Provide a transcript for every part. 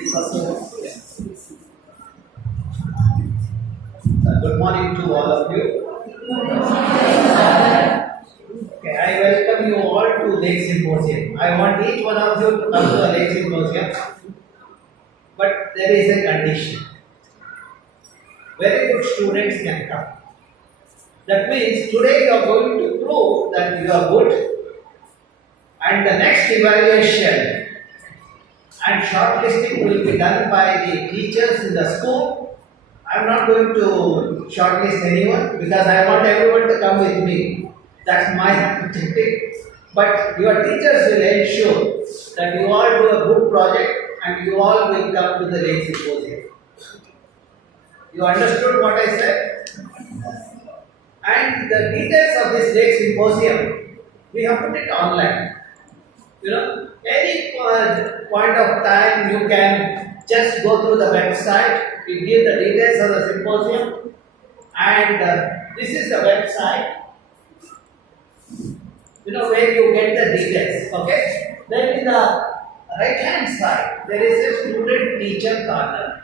This also, good morning to all of you. Okay, I welcome you all to Lake Symposium. I want each one of you to come to the Lake Symposium, but there is a condition. Very good students can come. That means today you are going to prove that you are good, and the next evaluation and shortlisting will be done by the teachers in the school. I am not going to shortlist anyone because I want everyone to come with me. That's my objective. But your teachers will ensure that you all do a good project and you all will come to the Lake Symposium. You understood what I said? And the details of this Lake Symposium, we have put it online. Any point of time you can just go through the website. We give the details of the symposium, and this is the website. Where you get the details. Okay. Then in the right hand side there is a student teacher corner.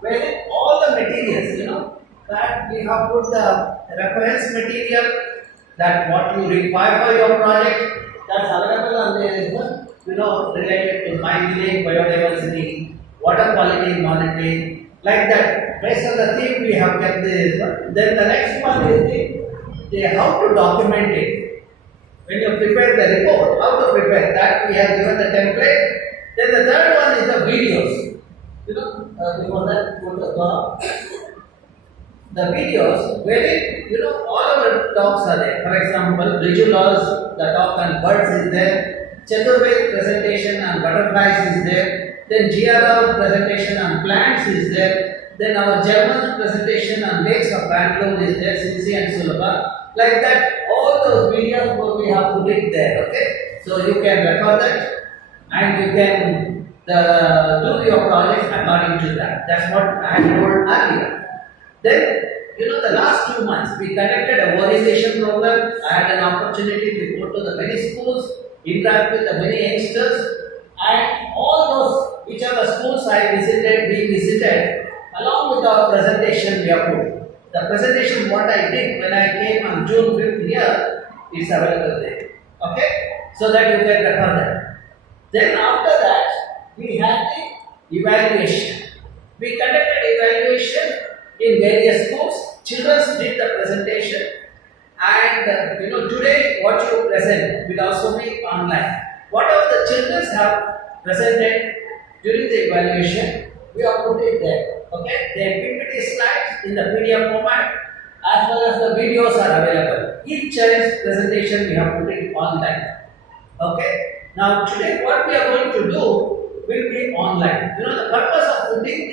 Where all the materials. That we have put the reference material, that what you require for your project. That's available on there, related to mining, biodiversity, water quality monitoring, like that. Based on the theme, we have kept this. Then the next one is the how to document it. When you prepare the report, how to prepare that, we have given the template. Then the third one is the videos. Before that, the videos where all our talks are there. For example, Rijulas, the talk on birds is there. Chaturved presentation on butterflies is there. Then GRR presentation on plants is there. Then our German presentation on lakes of Bangalore is there, Cincy and Sulabha. Like that, all those videos we have put it there. Okay, so you can refer that and you can do your project according to that. That's what I told earlier. Then, the last 2 months we conducted a orientation program. I had an opportunity to go to the many schools, interact with the many youngsters, and all those which are the schools we visited, along with our presentation we have put. The presentation what I did when I came on June 5th here is available there. Okay? So that you can refer that. Then after that, we had the evaluation. We conducted evaluation in various schools. Children did the presentation, and today what you present will also be online. Whatever the children have presented during the evaluation, we have put it there. Okay, the PPT slides in the PDF format, as well as the videos are available. Each child's presentation we have put it online. Okay. Now today what we are going to do will be online. The purpose of putting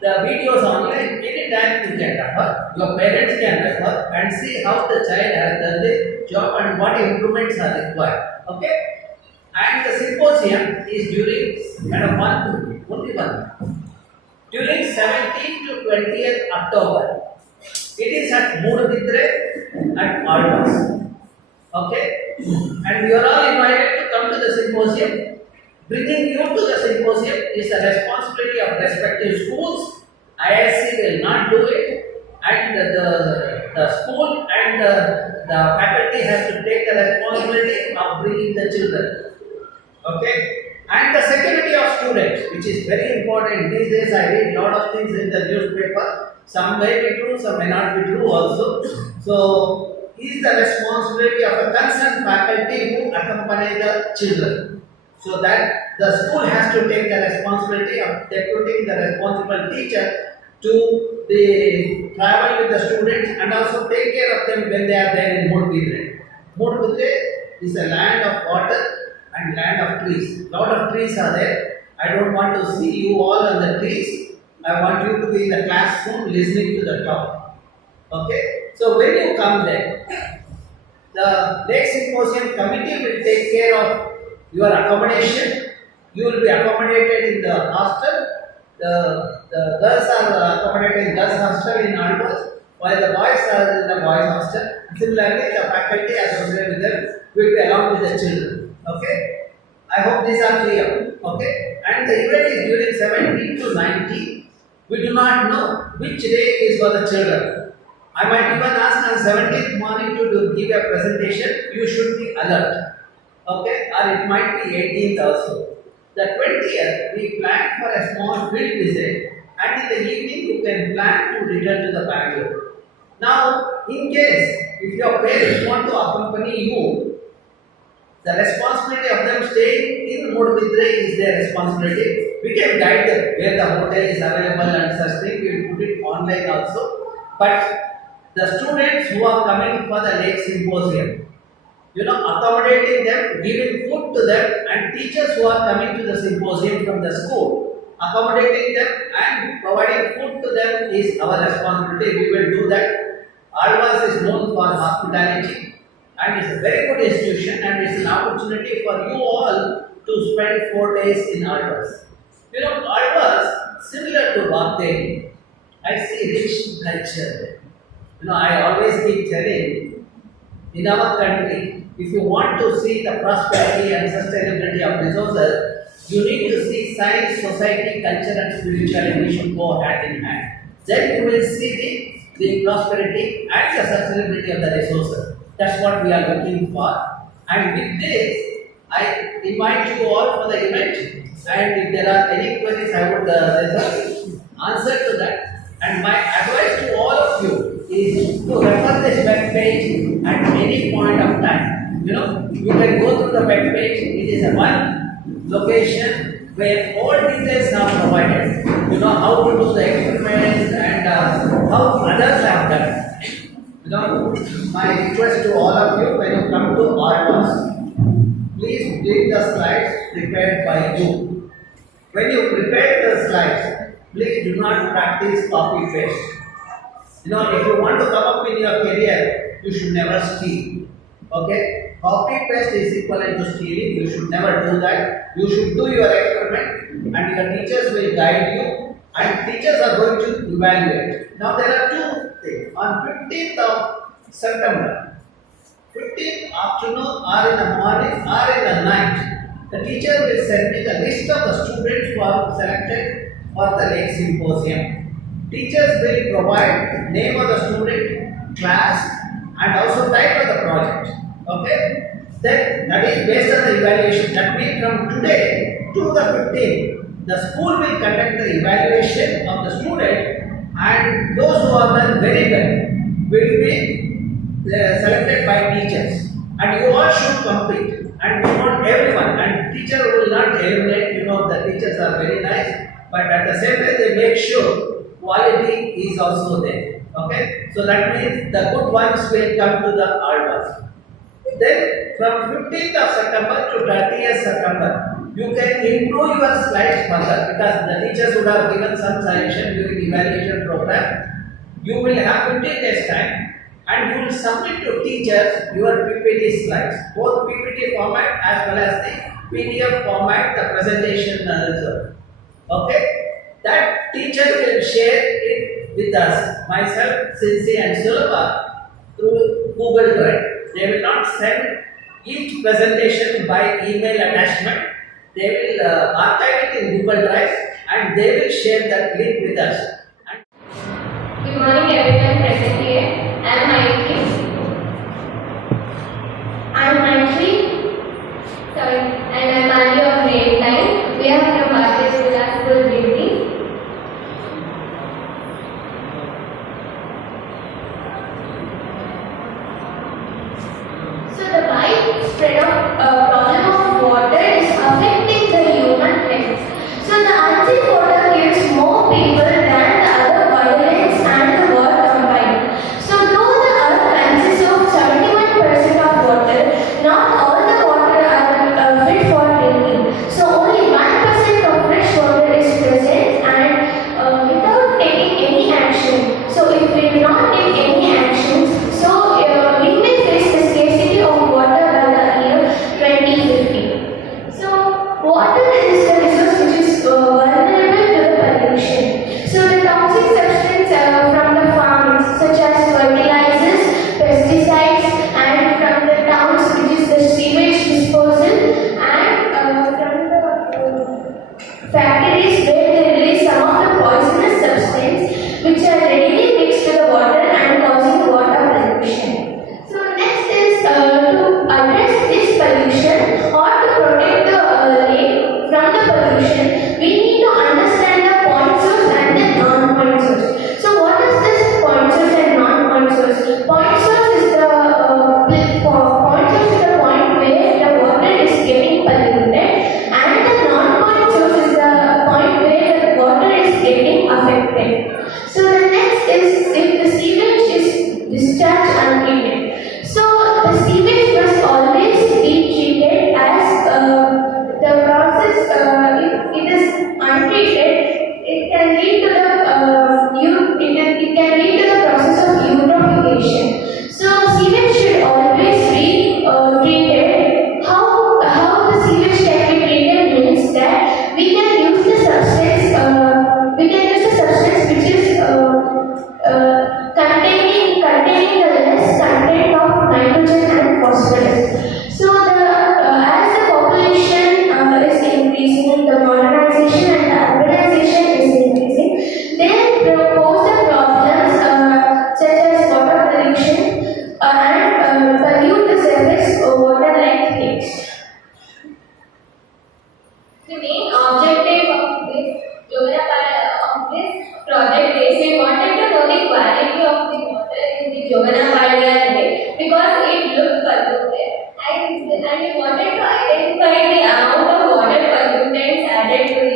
the videos online, anytime you can refer, your parents can refer and see how the child has done the job and what improvements are required. Okay? And the symposium is during only 1 month. During 17th to 20th October. It is at Moodabidre at Almas. Okay? And you are all invited to come to the symposium. Bringing you to the symposium is the responsibility of respective schools. IISC will not do it, and the school and the faculty has to take the responsibility of bringing the children. Okay? And the security of students, which is very important. These days I read a lot of things in the newspaper. Some may be true, some may not be true also. So, it is the responsibility of a concerned faculty who accompany the children. So that the school has to take the responsibility of deputing the responsible teacher to travel with the students and also take care of them when they are there in Moodabidre. Moodabidre is a land of water and land of trees. Lot of trees are there. I don't want to see you all on the trees. I want you to be in the classroom listening to the talk. Okay? So when you come there, the Lake Symposium committee will take care of your accommodation. You will be accommodated in the hostel. The girls are accommodated in girls' hostel in Almas, while the boys are in the boys' hostel. Similarly, the faculty associated with them will be along with the children. Okay? I hope these are clear. Okay, and the event is during 17 to 19. We do not know which day is for the children. I might even ask on 17th morning to give a presentation. You should be alert. Okay, or it might be 18th also. The 20th, we plan for a small field visit, and in the evening you can plan to return to the Bangalore. Now, in case if your parents want to accompany you, the responsibility of them staying in Mudbidre is their responsibility. We can guide them where the hotel is available and such thing. We will put it online also. But the students who are coming for the lake symposium, accommodating them, giving food to them, and teachers who are coming to the symposium from the school, accommodating them and providing food to them is our responsibility. We will do that. Alvas is known for hospitality, and it's a very good institution, and it's an opportunity for you all to spend 4 days in Alvas. Alvas, similar to Vagdevi, I see rich culture. I always keep telling, in our country, if you want to see the prosperity and sustainability of resources, you need to see science, society, culture, and spirituality should go hand in hand. Then you will see the prosperity and the sustainability of the resources. That's what we are looking for. And with this, I invite you all for the event. And if there are any queries, I would answer to that. And my advice to all of you is to refer this web page at any point of time. You can go through the web page. It is a one location where all details are provided. How to do the experiments and how others have done. My request to all of you, when you come to Alvas, please bring the slides prepared by you. When you prepare the slides, please do not practice copy paste. If you want to come up in your career, you should never steal. Okay? Copy paste is equivalent to stealing. You should never do that. You should do your experiment, and your teachers will guide you, and teachers are going to evaluate. Now there are two things. On 15th of September, 15th afternoon or in the morning or in the night, the teacher will send me the list of the students who are selected for the lake symposium. Teachers will provide name of the student, class, and also type of the project. Okay? Then that is based on the evaluation. That means from today to the 15th, the school will conduct the evaluation of the student, and those who are done very well will be selected by teachers. And you all should complete. And we want everyone. And teacher will not eliminate. The teachers are very nice, but at the same time they make sure quality is also there. Okay? So that means the good ones will come to the Alvas. Then from 15th of September to 30th September, you can improve your slides further, because the teachers would have given some suggestion during evaluation program. You will have 15 days time, and you will submit to teachers your PPT slides, both PPT format as well as the PDF format, the presentation result. Okay? That teacher will share it with us, myself, Cincy and Sulabha, through Google Drive. They will not send each presentation by email attachment. They will archive it in Google Drive, and they will share that link with us. Good morning everyone present here. I am Maitri. Sorry, and I am Mali of grade 9. We are from Vilas School, Bidadi. So the widespread problem of water is affecting the human health. So the unsafe water kills more people than the other violence and the war combined. So though the earth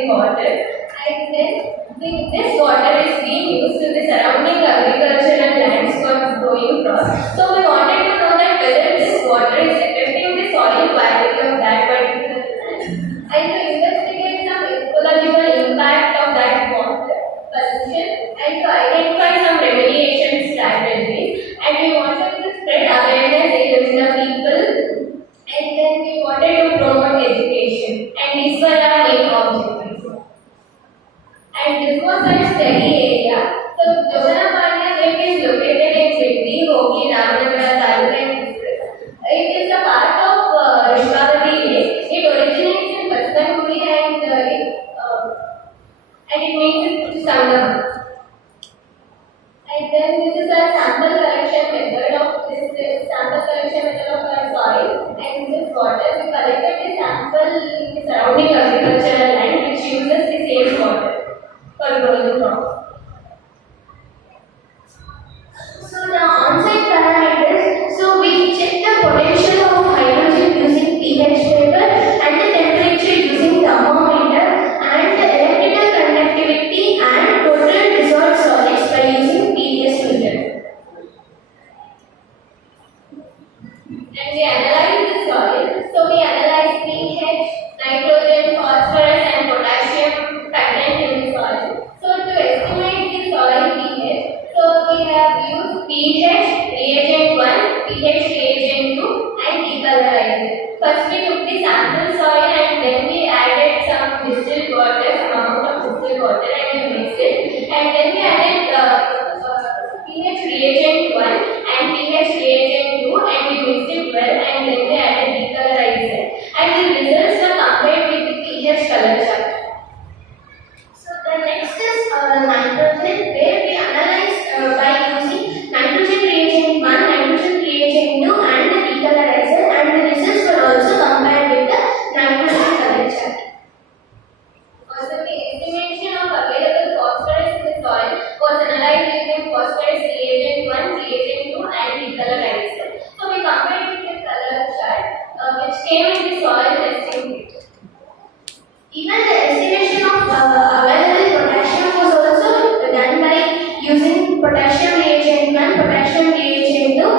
the water, and then this water is being used in the surrounding agricultural lands for growing crops. So we wanted to know that whether this water is affecting the soil quality of that particular land, and to investigate some ecological impact of that water pollution, and to identify some remediation strategies. And we wanted to spread awareness among the people, and then we wanted to promote education, and these were our main objectives. And this was a study area. So Joganapalya lake is located in Bidadi, Hogli, Ramanagara, Taluka and district. It is a part of Rishvavati lake. It originates in Basantpuri and it makes it to Sangam. And then this is a sample collection method of our soil and this water. We collected the sample in the surrounding agricultural land which uses the same water for growing crops. So the on-site parameters. So we check the potential of hydrogen using pH paper and the temperature using thermometer and the electrical conductivity and total dissolved solids by using pH meter. And we analyze the soil. So we analyze pH, nitrogen, phosphorus and potassium content in the soil. So to estimate the soil pH, so we have used pH reagent 1, pH reagent 2 and decolorizer. First we took the sample soil and then we added some distilled water, some amount of distilled water and we mixed it. And then we added pH reagent 1 and pH reagent 2 and we mixed it well and then we added decolorizer. And the results were compared with the pH color chart. So the next is nitrogen, where we analyze by using nitrogen reagent 1, nitrogen reagent 2 and the decolorizer, and the results were also compared with the nitrogen color chart. Also the estimation of available phosphorus in the soil was analyzed using phosphorus reagent 1, reagent 2 and decolorizer. So we compared with the color chart which came in the soil testing kit. Even the estimation of available potassium was also done by using potassium reagent 1, potassium reagent 2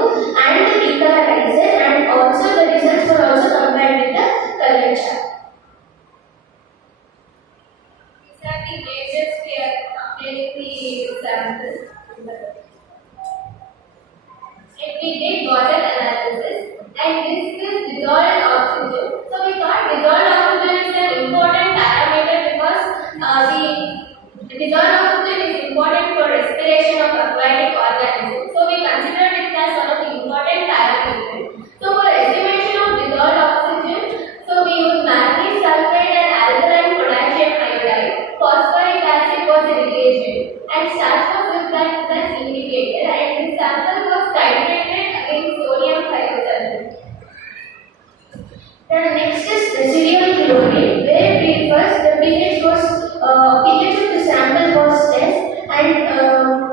and the decolorizer, and also the results were also compared with the color chart. These are the ways we are comparing the samples. And we did water analysis, and this is dissolved oxygen. So we thought dissolved oxygen is an important parameter because the dissolved oxygen is important for respiration of aquatic organisms. So we considered it as one of the important parameters. So for estimation of dissolved oxygen, so we use manganese sulfide and alkaline potassium iodide. Phosphoric acid was a reagent and starch was used as an indicator, and the sample was titrated against sodium thiosulfate. The next is residual chloride, where we first the pH of the sample was test, and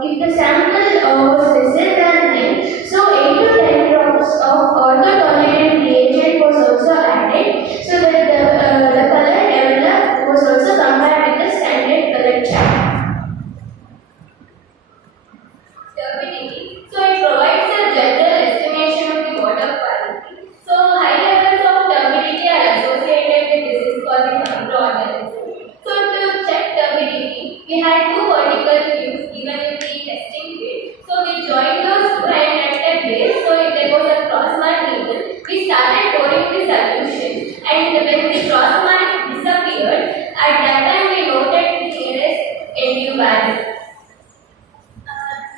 if the sample was lesser than 9, so 8 to 10 drops of ortho-tolerant reagent was also added, so that the color developed was also compared with the standard color chart. Turbidity. So it provides a general estimation of the water quality. So high levels of turbidity are associated with disease-causing microorganisms. So to check turbidity, we had two vertical tubes given in the testing kit. So we joined those two and at the base, so if there was a cross mark given, we started pouring the solution. And when the cross mark disappeared, at that time we noted the nearest NU value.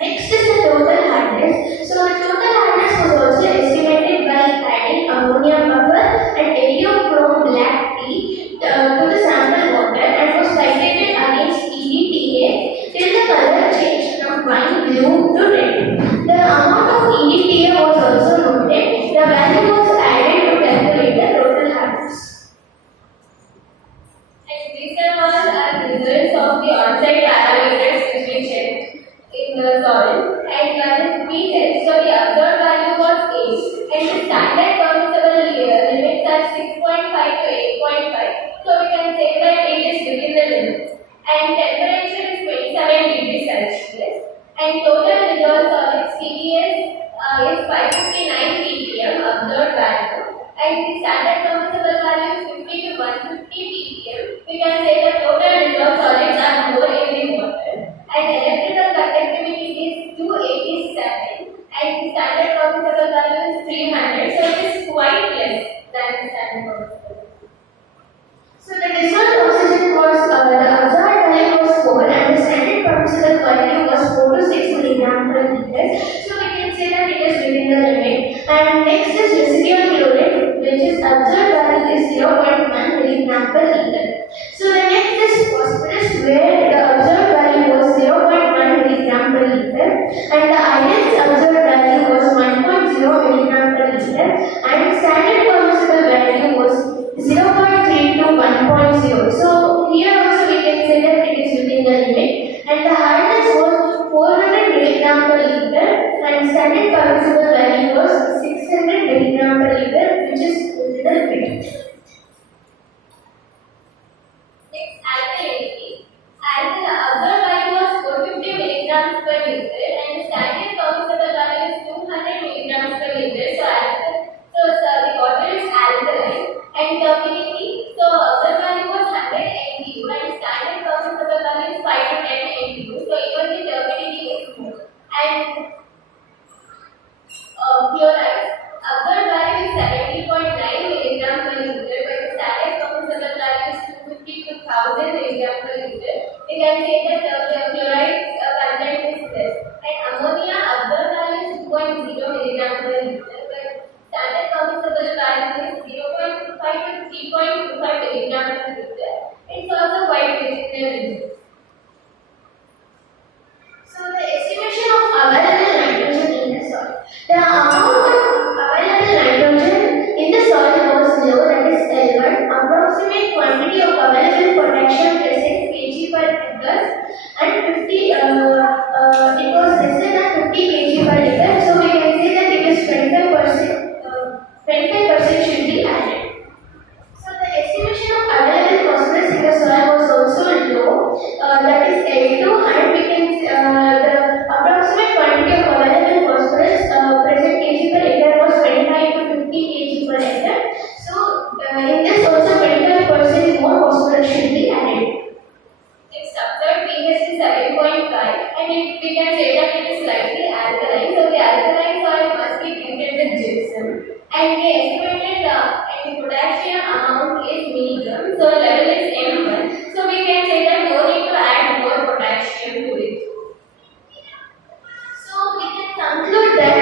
Next is the total hardness. So the total hardness was also estimated by adding ammonium buffer and eriochrome black tea to the sample water and was titrated against EDTA till the color changed from wine blue to red. The amount of EDTA was also noted. The value was added to calculate the total hardness. And these are all our results of the on-site parameters which we checked in the soil, and this pH, so the observed value was 8 and the standard permissible limits are 6.5 to 8.5, so we can say that it is within the observed value is 0.1 milligram per liter. So the next is phosphorus, where the observed value was 0.1 milligram per liter and the iron's observed value was 1.0 milligram per liter and standard permissible value was 0.3 to 1.0. So here also we can say that it is within the limit and the hardness was 400 milligram per liter and standard permissible value was 600 milligram per liter, which is within the limit. Next, alkalinity. Observed value was 450 milligrams per liter and the standard permissible value is 200 milligrams per liter. So the water is alkaline. And turbidity. So observed value was 100 NTU and standard permissible value is 5 to 10 NTU. So even the turbidity is more. And chloride. Observed value is 70.9 milligram per liter, but the standard permissible value is 250 to 1000 milligram per liter. We can say that the chloride content is less. And ammonia observed value is 2.0 milligram per liter, but standard permissible value is 0.25 to 3.25 milligram per liter. It's also quite within. So the estimation of available nitrogen in the soil. The amount of available nitrogen in the soil was low, that is L1. Approximate quantity of available potassium present kg per acre and 50. It was less than 50 kg per liter. So we can say that it is 25%. 25% should be added. So the estimation of available phosphorus in the soil was also low, that is L2, and we can the approximate quantity of available phosphorus present kg per acre was 25 to 50 kg per acre. So in this also 25% more phosphorus should be added. Next, observed pH is 7.5 and we can say that it is slightly alkaline. So the alkaline soil must be treated with gypsum. And the estimated potassium amount is medium, so level is M1. So we can say that no need to add more potassium to it. So we can conclude that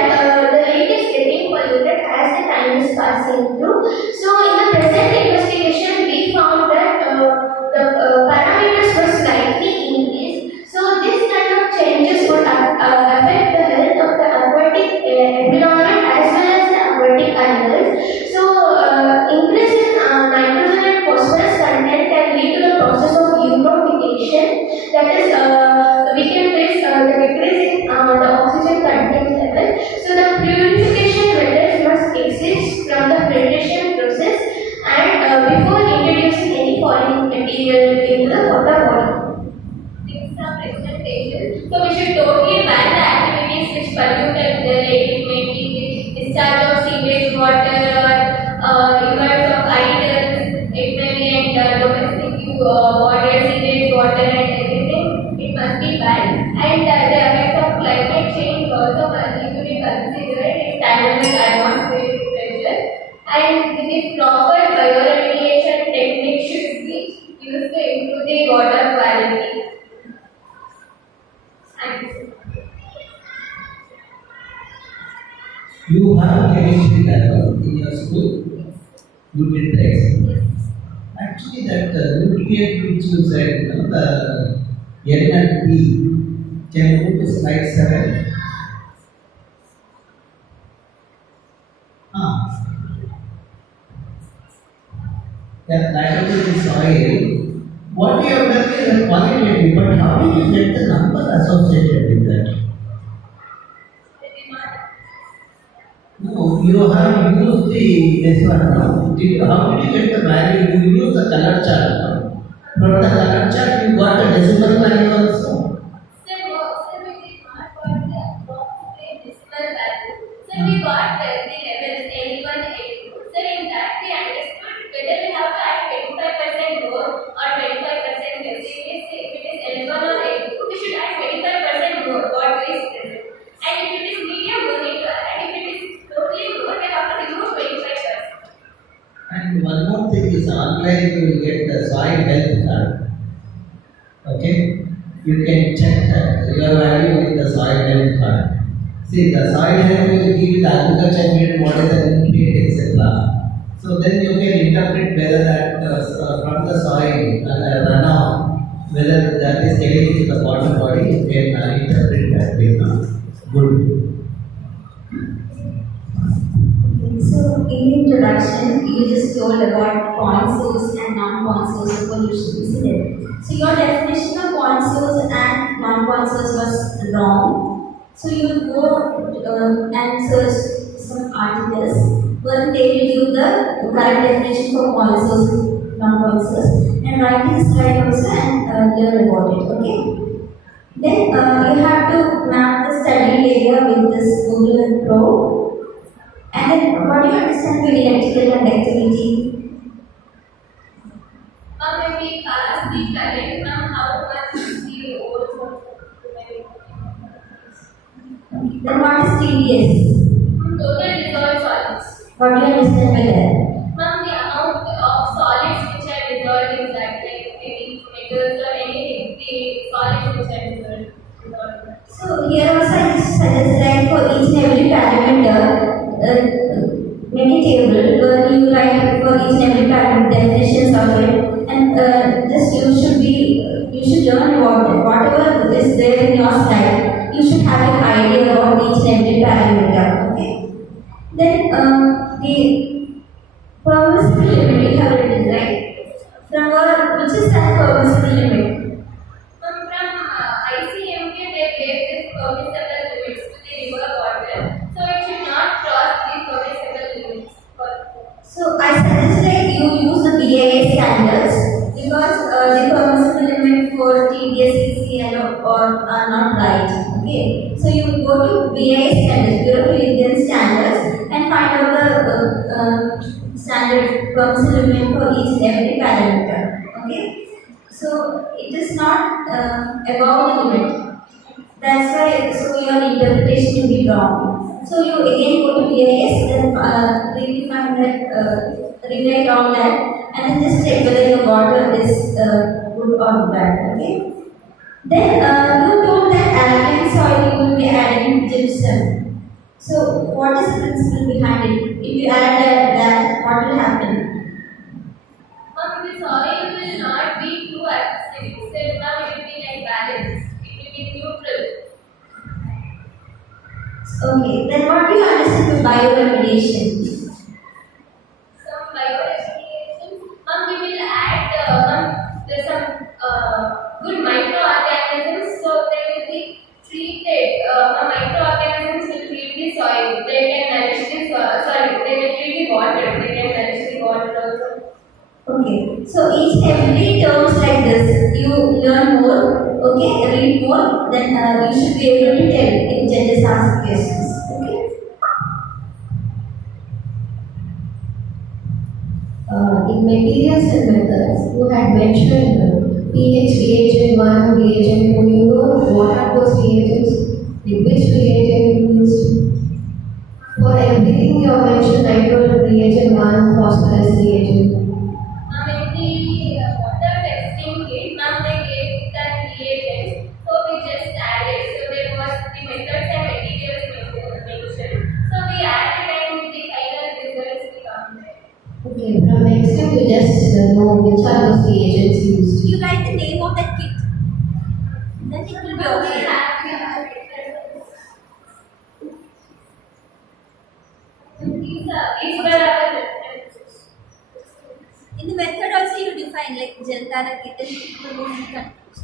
the lake is getting polluted as the time is passing through. So in the present investigation, we found that the parameters were slightly increased. So this kind of changes would affect the health of the aquatic environment as well as the aquatic animals. So increase in nitrogen and phosphorus content can lead to the process of eutrophication. That is, we can trace the decrease in the oxygen content level. So the purification methods must exist from the filtration process and before introducing any foreign material into the water body. Next, some presentation. So we should totally ban the activities which pollute the lake. It may be discharge of sewage water or rivers of idols. It may be domestic water, sewage water and everything. It must be banned. And the effects of climate change also must need to be considered in tandem with atmospheric pressure. And the proper bioremediation technique should be used to improve the water quality. Thank you. You have chemistry lab in your school? You did that. Actually, that nutrient which you said, the N and P, can you go to slide 7? That nitrogen in soil, what we have done is qualitative, but how did you get the number associated with that? No, you have used this one. No? How did you get the value? You use the color chart. No? From the color chart, you got the decimal value also. Sir, we did not got the decimal value. Sir, we got the levels L1, L2. Sir, in that we understood whether we have to add 25% more or 25% less. If it is L1 or L2, we should add 25% more. What is present? And if it is medium, we need to add. If it is totally lower, we have to remove 25%. And one more thing is online you will get the soil health card. Okay? You can check that your value with the soil health card. See, the soil health will give the agriculture field what is the nutrient, etc. So then you can interpret whether that from the soil runoff, whether that is getting into the water body, you can interpret that way. Good. So, in introduction, you just told about point source and non-point source of pollution, isn't it? So, your definition of point source and non-point source was wrong. So, you go and search some articles where they will give the correct definition for point source, non-point source, and write this slide also and learn about it. Okay. Then you have to map the study area with this Google Pro. And then what do you understand by electrical conductivity? Maybe ask the current from how much is the old. Then what is TVS? Total dissolved solids. What do you understand by that? Ma'am, the amount of solids which are dissolved in that, like maybe metals or anything, the solids which are dissolved. So here also I just suggest that for each and every parameter, make a table where you write for each and every parameter definitions of it, and just you should learn about it. Whatever is there in your slide, you should have an idea about each and every parameter. Okay. Then the permissible limit you have written, right? Which is that permissible limit? From ICMK, they gave this permissible limits to the river water, so it should not cross the permissible limits. So I suggest that you use the BIS standards because the permissible limit for TVRAMACHANDRA and or are not right. Okay, so you go to BIS standards, Bureau of Indian Standards, and find out the standard permissible limit for each and every parameter. Okay, so it is not above the limit. That's why so your interpretation will be wrong. So you again go to BIS, then redefine that, rewrite all that, and then just check whether your water is good or bad. Okay. Then you told that alkaline soil you will be adding gypsum. So what is the principle behind it? If you add that, what will happen? Ma'am, the soil will not be too acidic. So now it will be like balance. It will be neutral. Okay. Then what do you understand by bioremediation? Some bioremediation. Ma'am, we will add there's some good microorganisms, so they will be treated. Microorganisms will treat the soil. They can nourish the soil. They will treat the water. They can nourish the water also. Okay, so each every terms like this, you learn more, okay, read more, then you should be able to tell if judges ask questions, okay. In materials and methods, you had mentioned pH reagent 1, reagent 2, you know what are those reagents, which reagent used? For everything you have mentioned nitrogen reagent 1, phosphorus reagent. In the water testing kit, now they gave that reagents, so we just added. So there was the methods and materials mentioned. So we added and the final results we come there. Okay, from next time you just know which are those reagents used. You write the name of that kit, then it will be okay. These were our references. In the method also you define like Jeltara kit and people will be confused.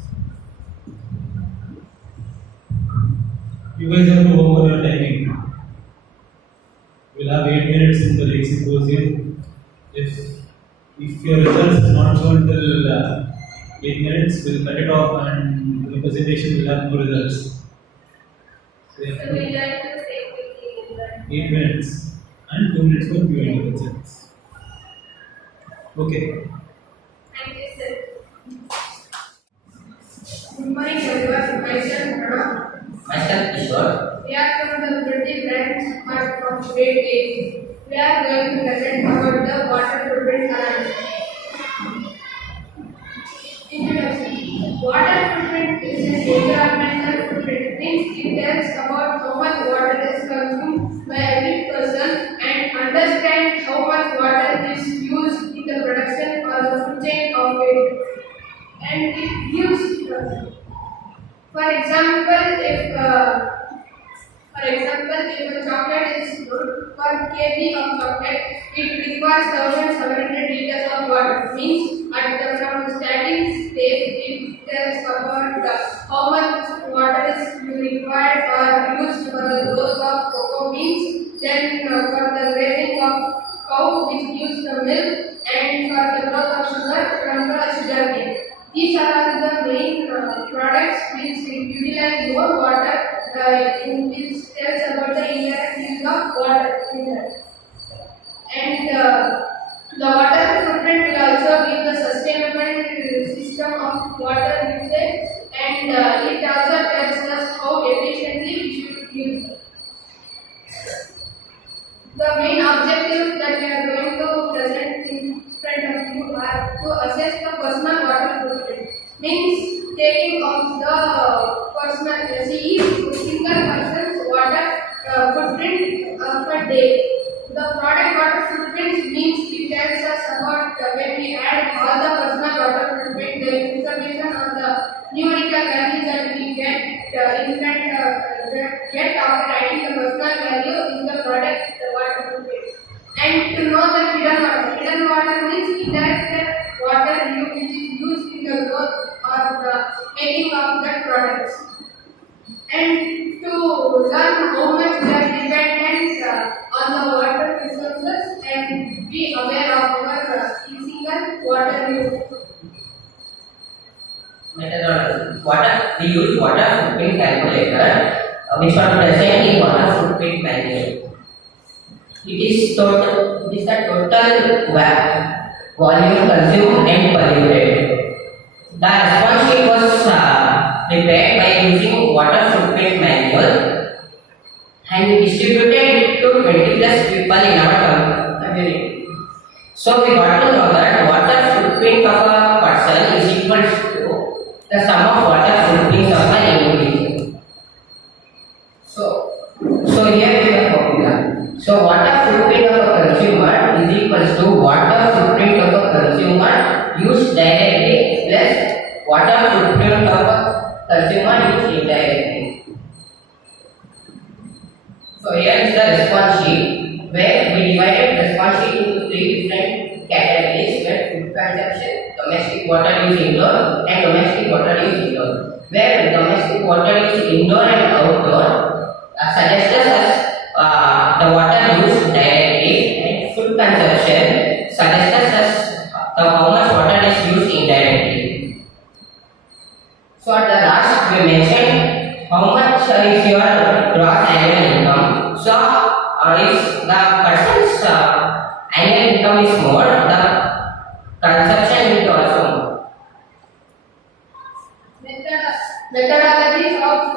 You guys have to work on your timing. We'll have 8 minutes in the late symposium. If your results is not shown till 8 minutes, we'll cut it off and the presentation will have no results. So you have So to we learn to say quickly. 8 minutes and 2 minutes for Q&A. That's it. Okay. Thank you, sir. Good morning, everyone. Myself Pranav. Myself Kishore. We are from the Bidadi branch of grade 8. We are going to present about the water footprint analysis. Introduction. Water footprint is an environmental footprint. It tells about how much water is consumed by every person and understand how much water is and it gives. For example, if a chocolate is good, per kg of chocolate, it requires 1,700 liters of water. Means from starting stage, it tells about how much water is required or used for the growth of cocoa beans. Then for the raising of cow, which gives the milk, and for the growth of sugar from the sugar cane. These are the main products which utilize more water, which tells about the indirect use of water in that. And the water footprint will also give the sustainable system of water usage, and it also tells us how efficiently we should use it. The main objectives that we are going to present in front of you are to assess the personal water footprint. Means taking of the personal single person's water footprint per day. The product water footprint means it tells us about when we add all the personal water footprint, the information on the numerical values that we get in front get after adding the personal value in the product the water footprint. And to know the hidden water. Hidden water means indirect water which is used in the growth or the making of the products. And to learn how much we are dependent on the water resources and be aware of our single water use. Methodology. We use water footprint calculator, which was present in water footprint manual. It is the total volume consumed and polluted. The response sheet was prepared by using water footprint manual, and we distributed it to 20 plus people in our community. So we got to know that water footprint of a person is equal to the sum of water footprint of an individual. So here is the formula. So water footprint of a consumer is equal to water footprint of a consumer used directly plus water footprint of a consumer used indirectly. So here is the response sheet, where we divided response sheet into 3 different categories, where food consumption, domestic water use indoor, and domestic water use indoor. Where domestic water use indoor and outdoor suggested us the water used directly, and food consumption suggested us how much water is used indirectly. So at the last we mentioned how much is your gross annual income. So if the person's annual income is more, the consumption will be also more. Methodologies of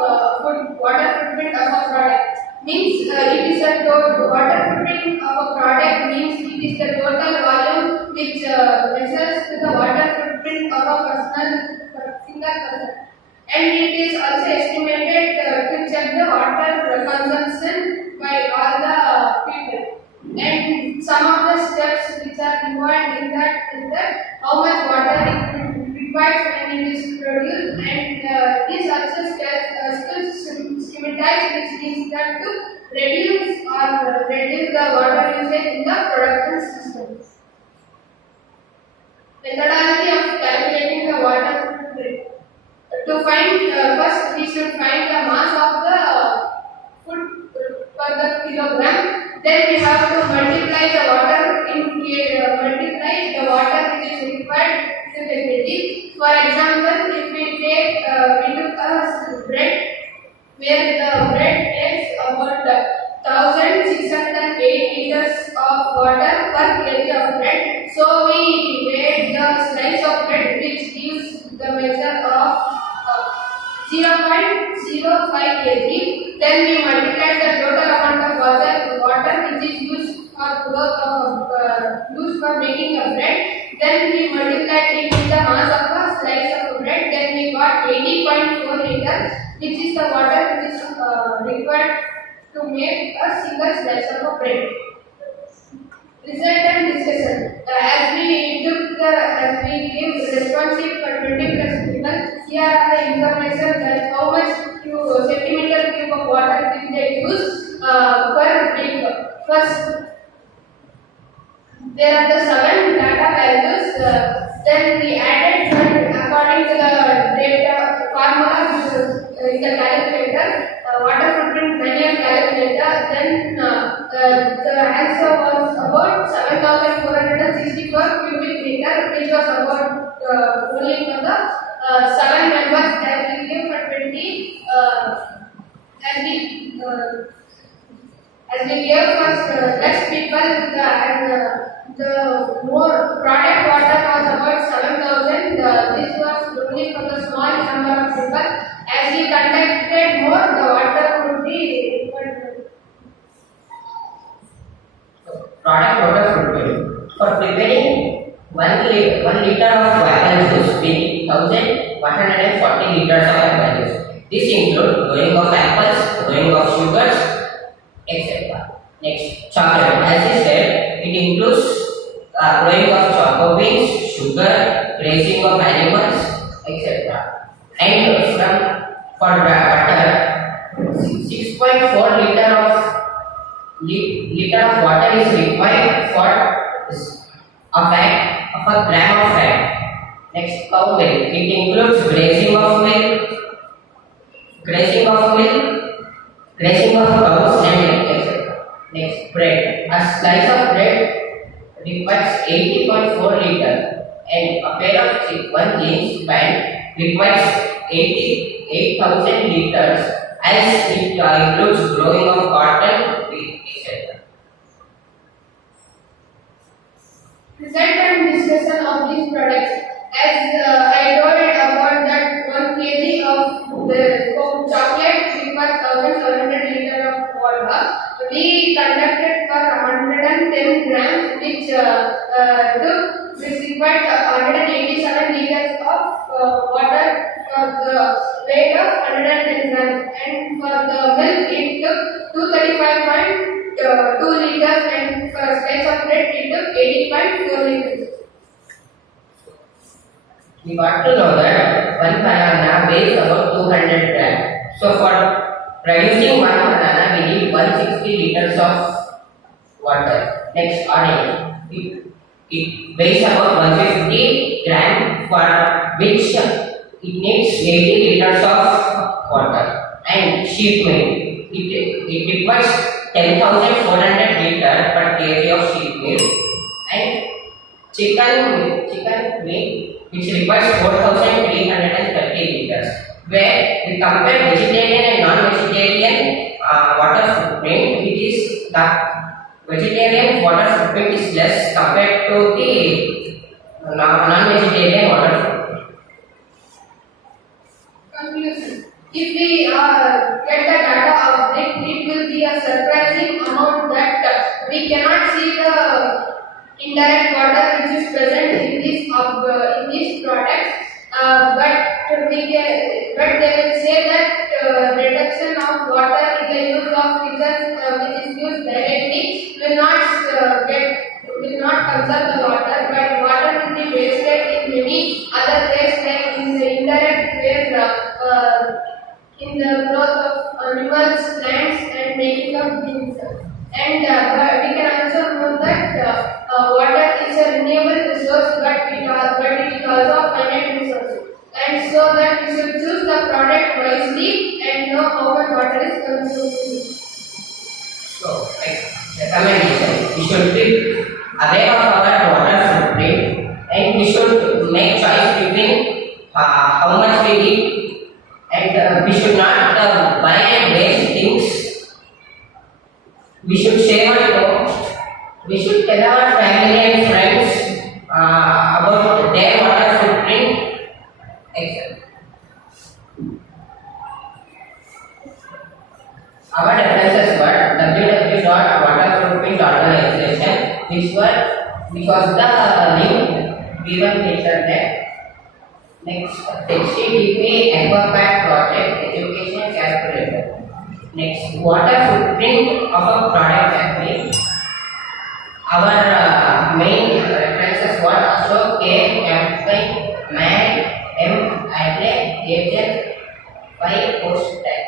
water footprint of a product means it is a water footprint of a product means it is the total volume which measures the water footprint of a single person, and it is also estimated to check the water consumption by all the people. And some of the steps which are involved in that is that how much water is required when it is produced, and this also schematize, which means that to reduce the water usage in the production system. Methodology of calculating the water footprint. To find first we should find the mass of the food per the kilogram. Then we have to multiply the water multiply the water which is required to the kg. For example, if we took a bread, where the bread takes about 1,608 liters of water per kg of bread. So we weighed the slice of bread, which gives the measure of 0.05 kg. Then we multiply the total amount of water which is used for making a bread. Then we multiplied it with the mass of a slice of bread. Then we got 80.4 liters, which is the water which is required to make a single slice of bread. Result and discussion. As we give responsive for 20 plus people, here are the information that how much centimeter cube of water will they use per week. First, there are the 7 data values. Then we added one according to the data formula in the calculator, water footprint manual calculator. Then the answer was about 7,464 cubic meter, which was about only for the 7 members that we give for 20 as we gave first less people the more product water was about 7,000. This was only for the small number of people. As we conducted more, the water would be Product water footprint. For preparing 1 liter of apple juice, we need 1,140 liters of apple juice. This includes growing of apples, growing of sugars, etc. Next, chocolate. As I said, it includes growing of choco beans, sugar, grazing of animals, etc. And for butter, 6.4 liter of water is required for a gram of fat. Next, cow milk. It includes grazing of cows and etc. Next, bread. A slice of bread requires 80.4 liters, and a pair of 1 jeans pant requires 88,000 liters, as it includes growing of cotton, wheat, etc. Result and discussion of these products. As I told about that 1 kg of the chocolate requires 1,700 liters of water. We conducted for 110 grams, which required 187 liters of water for the weight of 110 grams. And for the milk, it took 235.2 liters, and for a slice of bread, it took 80.4 liters. We got to know that 1 banana weighs about 200 grams. So for producing 1 banana, we need 160 liters of water. Next, orange. It weighs about 150 grams, for which it needs 80 liters of water. And sheep milk. It requires 10,400 liters per kg of sheep milk. And chicken milk, which requires 4,330 liters. Where we compare vegetarian and non-vegetarian water footprint, it is the vegetarian water footprint is less compared to the non-vegetarian water footprint. Conclusion. If we get the data of it, it will be a surprising amount that we cannot see the indirect water which is present in these products. But they will say that reduction of water in the use of kitchens which is used directly will not conserve the water, but water will be wasted in many other ways, like in the indirect ways, in the growth of animals, plants, and making of things. And but we can also know that water is a renewable resource, but it is also a finite resource. And so that we should choose the product wisely and know how much water is consumed. So, recommendation: we should be aware of our water footprint, and we should make choice between how much we need, and we should not buy and waste things. We should save and go. We should tell our family and friends about their water footprint, etc. Our references were www.waterfootprint.organization, which was the link given later there. Next, HTTP Aquapack Project Education Calculator. Next, water footprint of a product factory. our main references what Ashok, K, Campfire, Man, M, Adley, Agent, Y, Post Tag.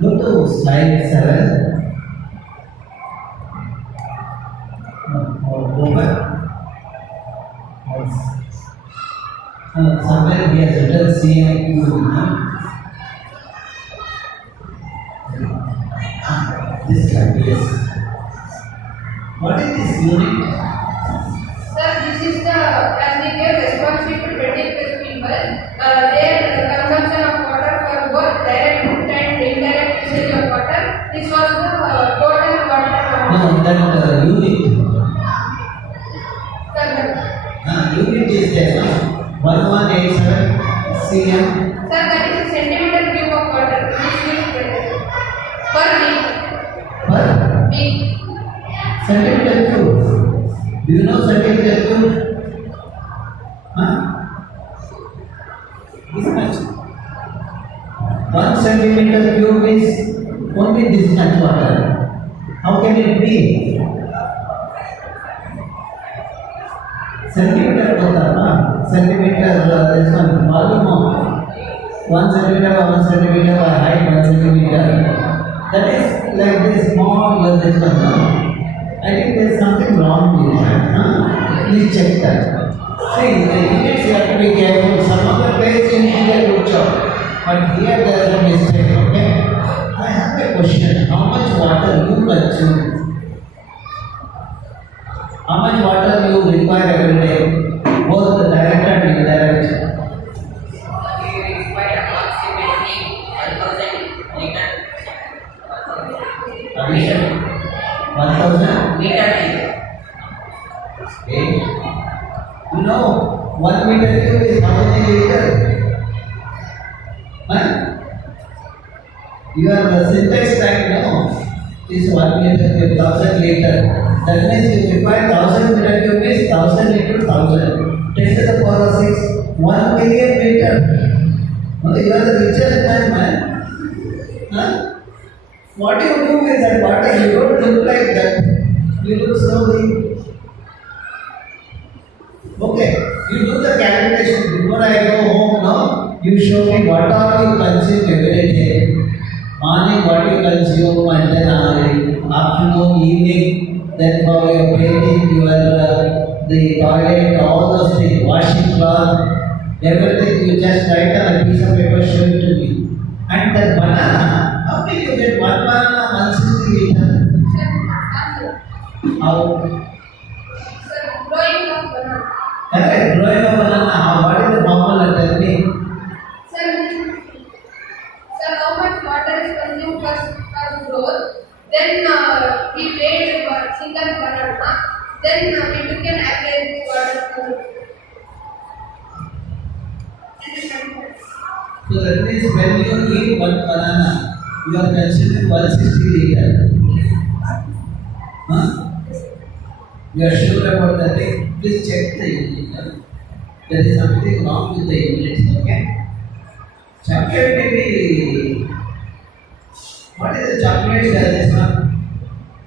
Go to slide 7. Or go back. Somewhere we have written CMQ. This slide, yes. What is this unit? Sir, this is the as they gave responsibility to 20+ people. Their consumption of water for both direct and indirect usage of water. This was the total water. No, that unit. Sir, Unit is there, no? 1187 cm sir, that is a centimeter cube of water. This is per per week. centimeter cube. Do you know centimeter cube? This much. 1 centimeter cube is only this much water. How can it be? Centimeter centimeter this one volume of 1 centimeter by 1 centimeter by height 1 centimeter. That is like this small this one. I think there is something wrong with that. Please check that. See, the units you have to be careful. Some of the place you need a good job, but here there is a mistake. Okay. I have a question. How much water you consume? How much water you require every day, both the direct and indirect? We require approximately 1,000 liters. Addition 1,000 Meter. Okay. You know, 1 meter cube is how many liters? Your syntax tank, no, is 1 meter cube, 1,000 liters. That means you require 1,000 meter cube is 1,000 into 1,000. 10 to the power of 6, 1 million liter. No, you are the richest man. What do you do with that water? You don't look like that. You look slowly. Okay, you do the calculation before I go home. No, you show me what all you consume every day. Morning, what you consume, and then afternoon, evening, then for your bathing, your the toilet, all those things, washing cloth, everything. You just write on a piece of paper, show it to me. And that banana, how did you get one banana 160 liters? How? Sir, growing of banana. Correct, growing a banana. What is the formula? Tell me. Sir, how much water is consumed for growth? Then we made a single banana. Then we took an average water. So that means when you eat one banana, you are consuming 160 liters. You are sure about that thing? Please check the unit. There is something wrong with the units, okay? Chocolate may be. What is the chocolate this one?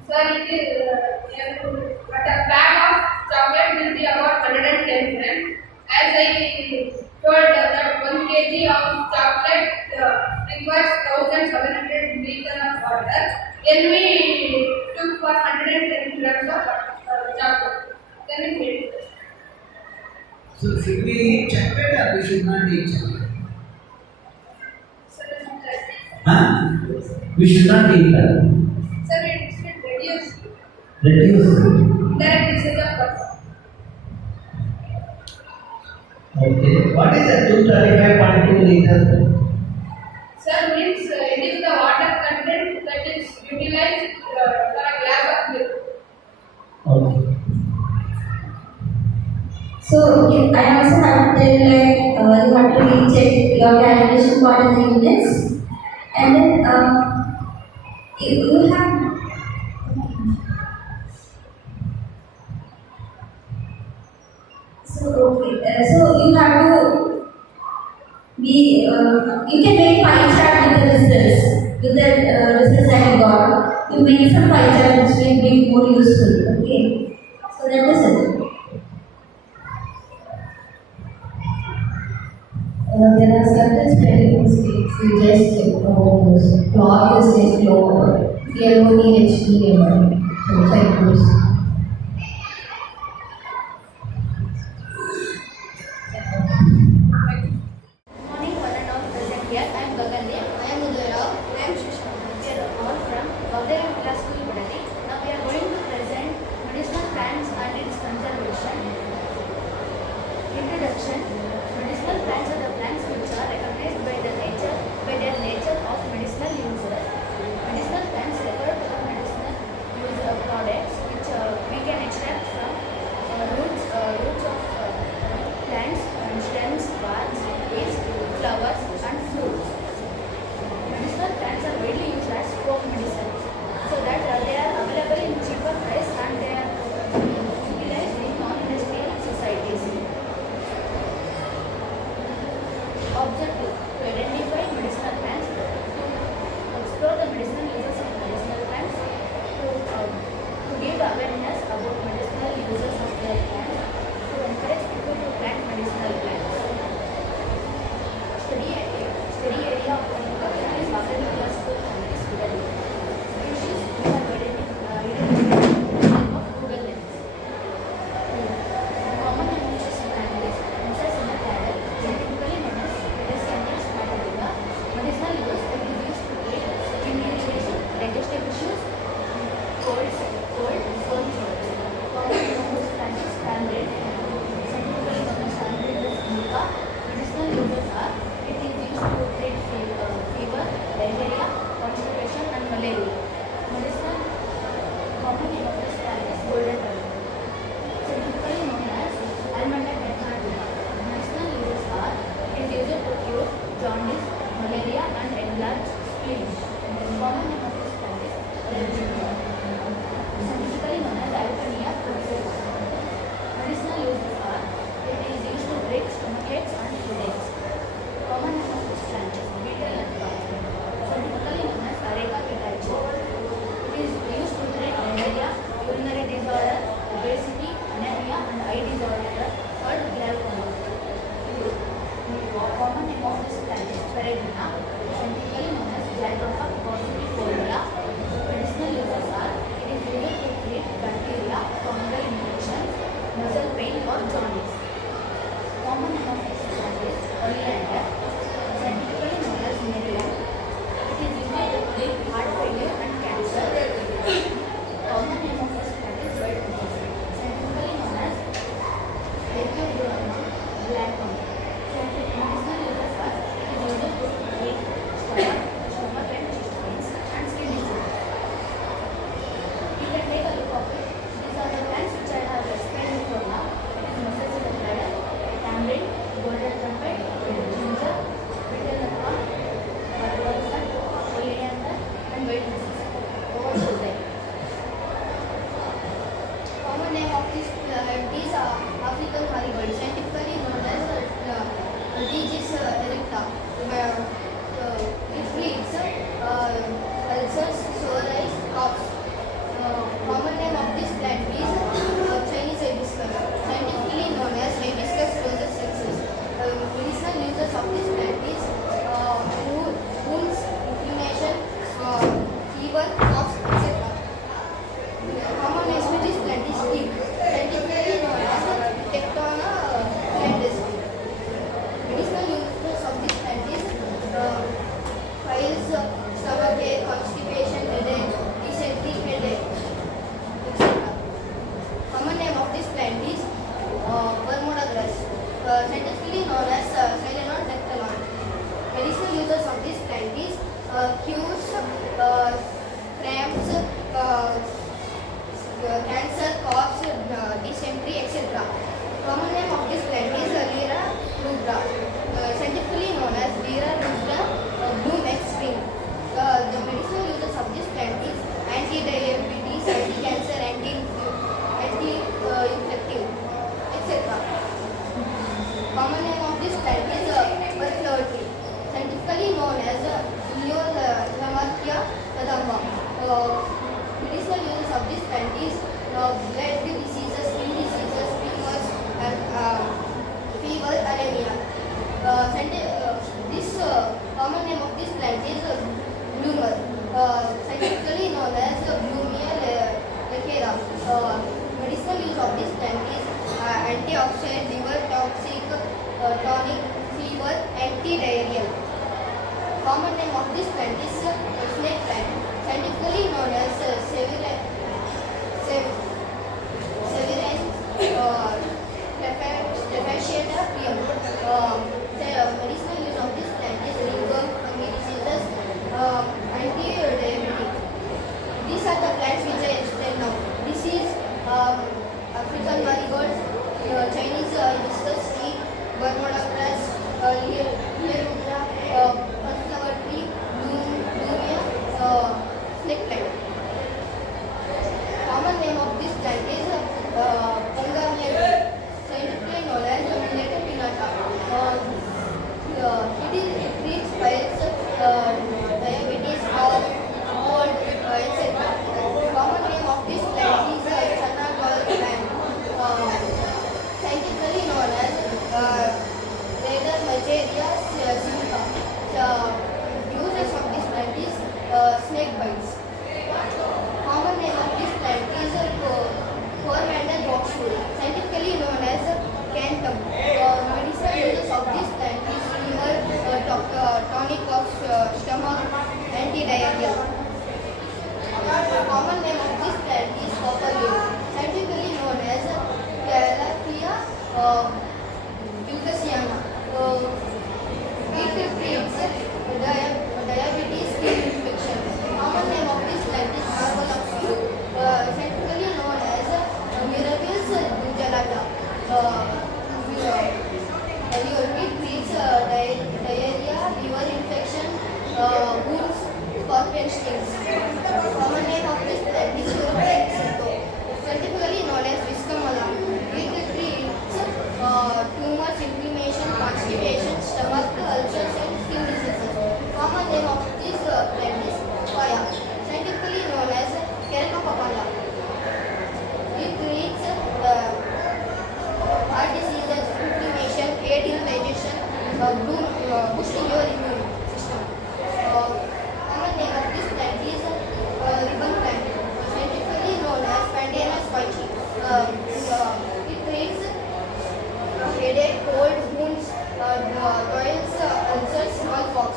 Sir, it is but a bag of chocolate will be about 110 grams. As I told that 1 kg of chocolate requires 1,700 liters of water. Then we took for 110 grams of chocolate. Then we made it. So should we eat chocolate or we should not eat chocolate? We should not eat that. Sir, it should reduce Reduce. direct usage of water. Okay. What is the 235.2 liters? Sir, means it is the water content that is utilized for a glass of milk. Okay. So I also have to tell you have to recheck your calculation part of the units, and then you have. So so you have to be you can make pie chart with the results with the results that you got, you make some pie chart which will be more useful. Okay, so that is it. There are certain spelling mistakes you just check about those. Cloth is just lower. CLOTHEM. So check those. Morning, one and all present here. I am Bidadi. I am Udara. I am Shishma. We are all from Vagdevi Vilas School, Bidadi. Now we are going to present medicinal plants and its conservation. Introduction. Medicinal plants are the plants which are recognized by their nature of medicinal uses. Medicinal plants refer to the medicinal use of products which we can extract from roots of plants and stems, barks, leaves, flowers and fruits. Medicinal plants are widely used as folk medicine, so that they are available in cheaper price and they are utilized in non-industrial societies. Objective: to identify medicinal plants, to explore the medicinal uses of medicinal plants, to give awareness about medicinal uses of their plants, to encourage people to plant medicinal plants. Study area of the topic is Vagdevi Vilas School and its Bidadi. Species we have identified of Google Lens. Common name of this plant is Moses in the Cadal, typically known as Medicines Catalina. Medicinal use it is used to treat skin irritation, digestive issues, cold, sore throat. Common name of this plant is tamarind, scientifically known as Tamarind indica. Medicinal uses are it is used to treat fever, diarrhea, constipation and malaria. Medicinal common name of this plant is golden turtle, scientifically known as Almanda decantata. Medicinal uses are it is used to cure jaundice, malaria and enlarged spleen. Common name of this plant is Algeria, scientifically known as Alpenia proteus. Medicinal uses are it is used to treat stomachaches and headaches. Common name of this plant is betel nut, scientifically known as Areca pitachi. It is used to treat malaria, urinary disorder, obesity, anemia and eye disorder called glaucoma. Common name of this plant is Peregrina, scientifically known as Jatropha positifolia. Medicinal uses are it is used to treat bacteria, fungal infections, muscle pain or jaundice. Common name of this plant is oleander, scientifically known as Maryland. It is used to treat heart failure and cancer. Common name of this plant is white rose, scientifically known as Lepidopteran blackcomb. Medicinal uses are it is used to treat stomach and chest pains and skin disease. You can take a look of it. These are the plants which I have explained before now. It is Moses in the bladder, tamarind, golden trumpet, ginger, betel nut, buttercup, oleander, and white roses. Over to them. Common name of this plant is African marigold, scientifically known as Digis erecta. It treats ulcers, sore eyes, coughs. Common name of this plant is Chinese hibiscus, scientifically known as Hibiscus rosa sexus. Medicinal uses of this plant is wounds, inflammation, fever, coughs, etc. Common name of this plant is teak, scientifically known as Tectona clandestine. Medicinal uses of this plant is piles, stomachache, constipation, headache, dysentery, headache, etc. Common name of this plant is Bermuda grass, scientifically known as Silenor dectalon. Medicinal uses of this plant is cures, cramps, cancer, coughs, dysentery, etc. Common name of this plant is Lira rubra, scientifically known as Lira rubra bloom spring. The medicinal uses of this plant is anti-diabetes, anti-cancer, anti-infective, etc. Common name of this plant is buffalo tree, scientifically known as Leolama kadamba. Medicinal uses of this plant is blood diseases, skin diseases, tumors, and fever, anemia. This common name of this plant is bloomer, scientifically known as Blumia lacera. Medicinal use of this plant is antioxidant, liver toxic, tonic, fever, anti-diarrheal. Common name of this plant is snake plant, scientifically known as Severine Staphyata prium. The medicinal use of this plant is ringworm, fungi diseases, anti-diabetic. These are the plants which I explained now. This is African marigold, Chinese hibiscus tree, Bermuda grass, Lierudra, sunflower tree, Blumia, snake plant. Common name of this plant is Pongamia tree, scientifically known as Milleta pinnata. It treats piles, diabetes, cold, etc. Common name of this plant is Chana Gall plant, scientifically known as Radium Mageria silica. The uses of this plant is snake bites. Common name of this plant is Coromandel boxwood, scientifically known as Cantum. Medicinal uses of this plant is fever, tonic of stomach, anti-diarrheal. Common name of this plant is copperleaf, scientifically known as Calathea pulcasiana. It treats diabetes, skin infection. Common name of this plant is marble of Peru, scientifically known as Mirabilis gujulata. It treats diarrhea, liver infection, wounds, scorpion stings. Common name of this plant is European Sito, scientifically known as Viscamala. It treats tumors, inflammation, constipation, stomach ulcers, and skin diseases. Common name of this plant is Papaya, scientifically known as Carica papaya. It treats heart diseases, inflammation, aid in digestion, boosting your immune system. Common name of this plant is ribbon plant, scientifically known as Pandanus spicy. It treats headache, cold, wounds, boils, ulcers, smallpox.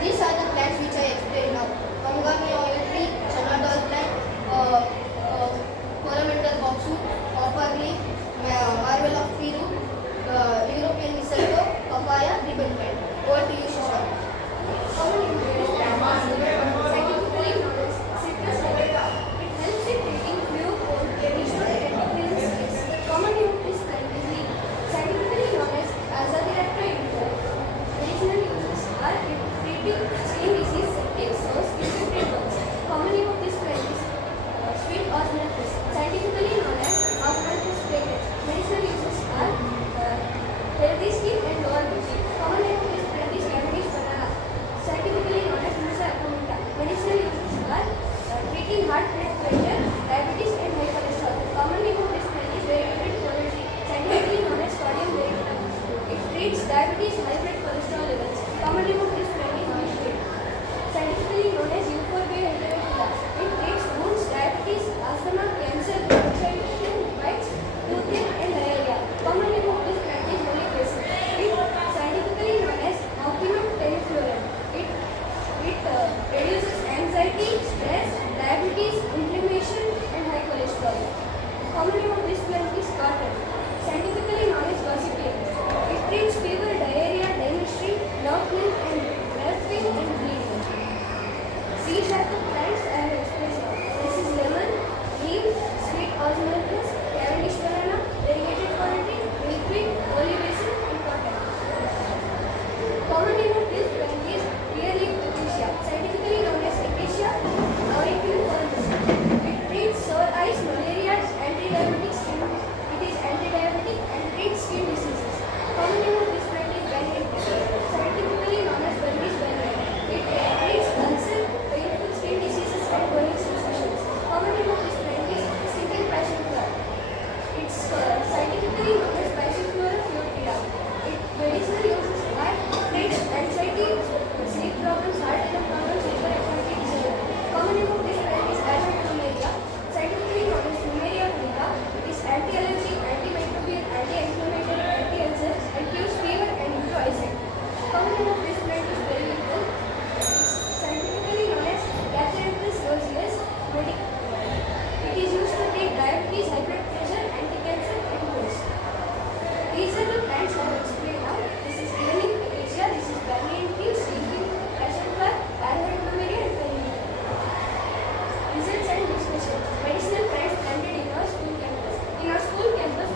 These are the plants which I explained now. Pongamia oil tree, Chana Doll plant, Coromandel boxwood, copper leaf, marble of Peru, European mistletoe, papaya, ribbon plant. the plants I have explained now. This is Hellenic Acacia, this is Banyan tree, sleeping, passion flower, Arabic plumeria and perennial. Results and discussion. Medicinal plants planted in our school campus. In our school campus,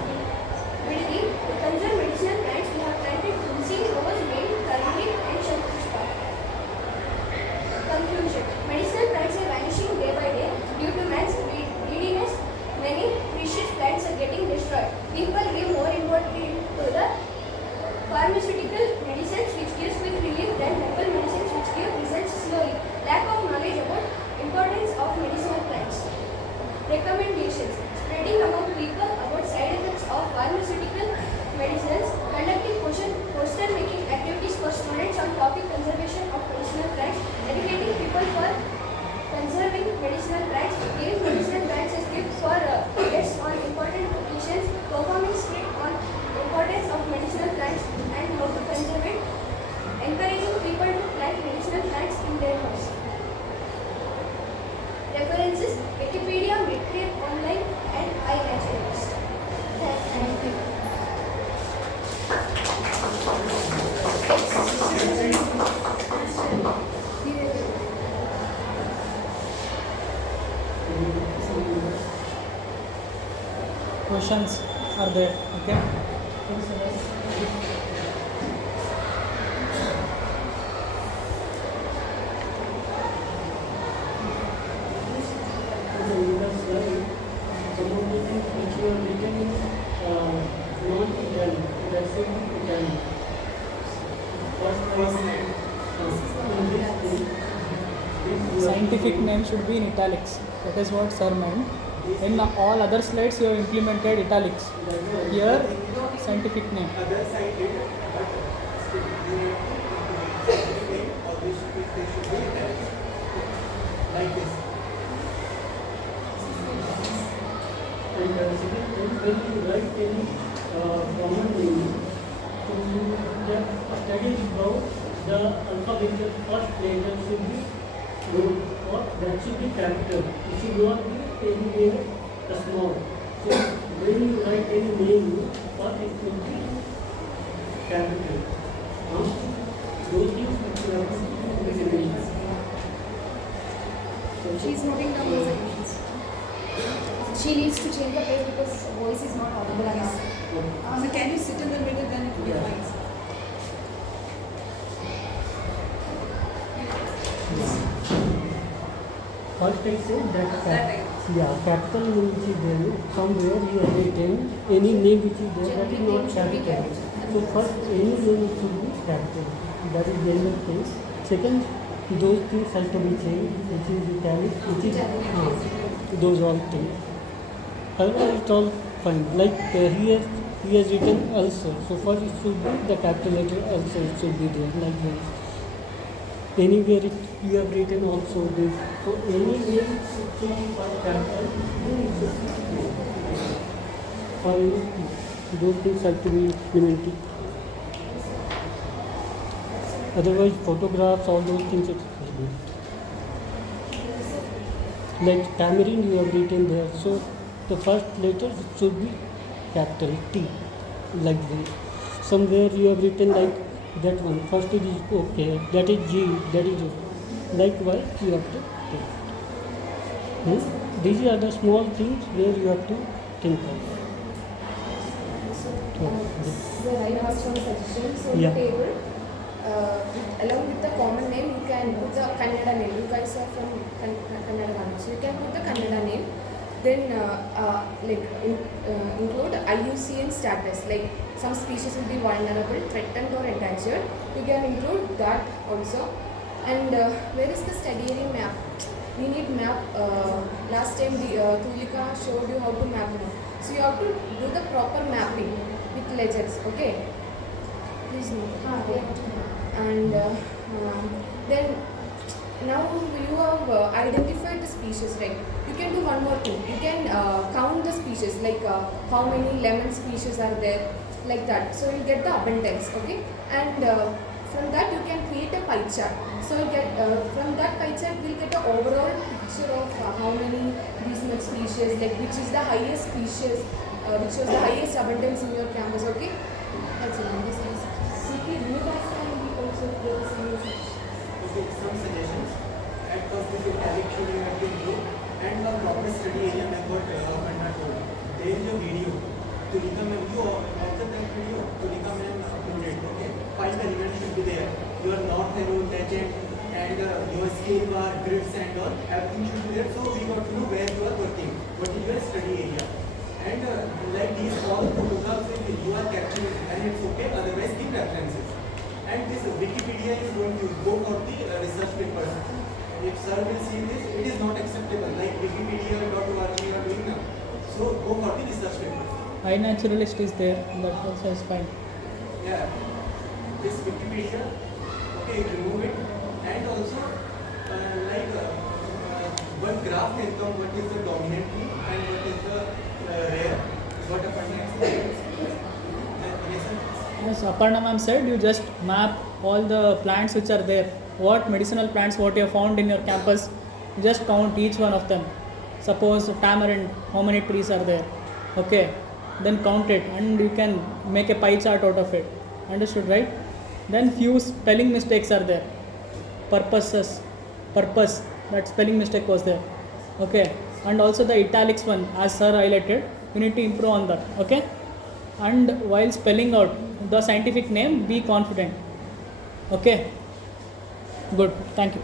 Bidadi, to conserve medicinal plants, we have planted tulsi, rose, mint, turmeric and shatpushpa. Conclusion. Medicinal plants are vanishing day by day due to man's greediness. Many precious plants are getting destroyed. People give more importance to the pharmaceutical medicines which gives quick relief than herbal medicines which give results slowly. Lack of knowledge about importance of medicinal plants. Recommendations. Spreading among people about side effects of pharmaceutical medicines. Conducting poster making activities for students on topic conservation of medicinal plants. Educating people for conserving medicinal plants. Giving medicinal plants as gifts for guests on important occasions. Performing script on importance of medicinal plants and how to conserve it. Encouraging people to plant medicinal plants in their house. References: Wikipedia, Medtrip Online and iNaturalist. Thank you. Questions are there, okay? Some of the things which you have written in non-Italian, that's in Italian. First Scientific name should be in italics. That is what sir meant. In all other slides you have implemented italics. Here scientific name. Other side did, but still they should be like this. And second thing, when you write any common name, so you can study about the alphabetical first letter should be bold or that should be capital. It should not be anywhere small. So when you write any name, first it should be capital. Those things which you have to mention. She is noting down the solutions. She needs to change the place because voice is not audible enough. So can you sit in the middle, then it will be fine. First I said that capital name which is there, somewhere you have written any name which is there that is not capital. So first any name should be capital. That is general thing. Second, those things have to be changed, which is italic, which is those all things. Otherwise it's all fine. Like here he has written ulcer. So first it should be the capital letter ulcer, it should be there like this. Anywhere you have written also this. So any name should be first capital, then it should be or those things have to be implemented. Otherwise photographs, all those things are like tamarind you have written there. So the first letter should be capital T, like this. Somewhere you have written like that one. First it is okay, that is G, that is O. Likewise you have to take. These are the small things where you have to think of. Sir, I have some suggestions. So Yeah. the table, along with the common name, you can put the Kannada name. You guys are from Kannada, so you can put the Kannada name. Then include IUCN status, like some species will be vulnerable, threatened or endangered. You can include that also. And where is the study area map? We need map. Last time Tulika showed you how to map now. So you have to do the proper mapping with legends, okay? Please note. And then now you have identified the species, right? You can do one more thing. You can count the species, like how many lemon species are there, like that. So you get the abundance, okay? And from that you can create a pie chart. So you get from that pie chart we'll get an overall picture of how many these much species, like which is the highest species, which was the highest abundance in your campus, okay? agriculture and this is city Vilas can be also producing. Okay, some suggestions. At first, this italic should have been blue and a proper study area method Pandra told. There is a video. Tulika ma'am, you observe that video. Tulika ma'am uploaded. Okay, 5 elements should be there. Your north arrow, tangent, and your scale bar, grids and all. Everything should be there. So we got to know where you are working. What is your study area? And like these all photographs you are capturing and it's okay. Otherwise, keep references. And this Wikipedia you don't use. Go for the research papers. If sir will see this, it is not acceptable. Like Wikipedia.org you are doing now. So go for the research papers. iNaturalist is there, that also is fine. Yeah. This Wikipedia, okay, remove it. And also, what graph can come, what is the dominant tree and what is the rare. What a Yes, Aparna ma'am said you just map all the plants which are there. What medicinal plants what you have found in your campus, you just count each one of them. Suppose tamarind, how many trees are there? Okay, then count it and you can make a pie chart out of it. Understood, right? Then few spelling mistakes are there. Purpose, that spelling mistake was there. Okay, and also the italics one, as sir highlighted, you need to improve on that. Okay, and while spelling out the scientific name, be confident. Okay, good, thank you.